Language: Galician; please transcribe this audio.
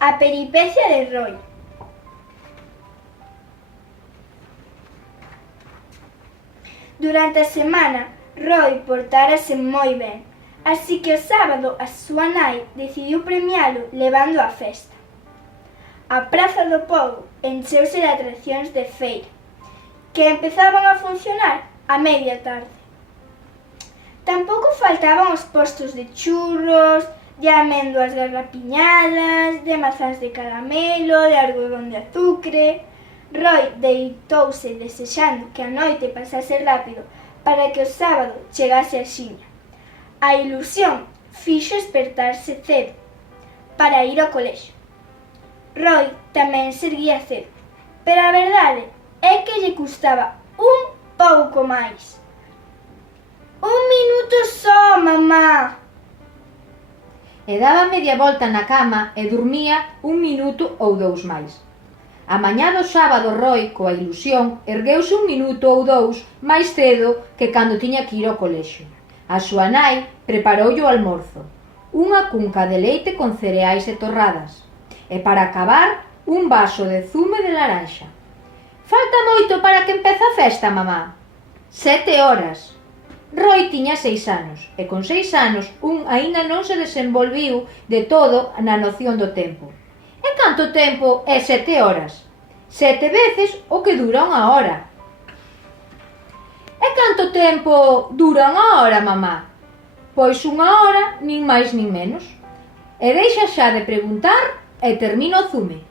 A peripecia de Roy. Durante a semana, Roy portárase moi ben, así que o sábado a súa nai decidiu premialo levando á festa. A Praza do Pobo encheuse de atraccións de feira, que empezaban a funcionar a media tarde. Tampouco faltaban os postos de churros, de amendoas garrapiñadas, de mazás de caramelo, de algodón de azucre. Roy deitouse desexando que a noite pasase rápido para que o sábado chegase axiña. A ilusión fixo espertarse cedo para ir ao colexio. Roy tamén se erguía cedo, pero a verdade é que lle custaba un pouco máis. Un minuto só, mamá! E daba media volta na cama e dormía un minuto ou dous máis. A mañá do sábado Roy, coa ilusión, ergueuse un minuto ou dous máis cedo que cando tiña que ir ao colexio. A súa nai preparoulle o almorzo, unha cunca de leite con cereais e torradas, e para acabar, un vaso de zume de laranxa. Falta moito para que empece a festa, mamá? 7 horas. Roy tiña 6 anos, e con 6 anos un aínda non se desenvolviu de todo na noción do tempo. E canto tempo é 7 horas? 7 veces o que dura unha hora. E canto tempo dura unha hora, mamá? Pois unha hora, nin máis nin menos. E deixa xa de preguntar e termina o zume.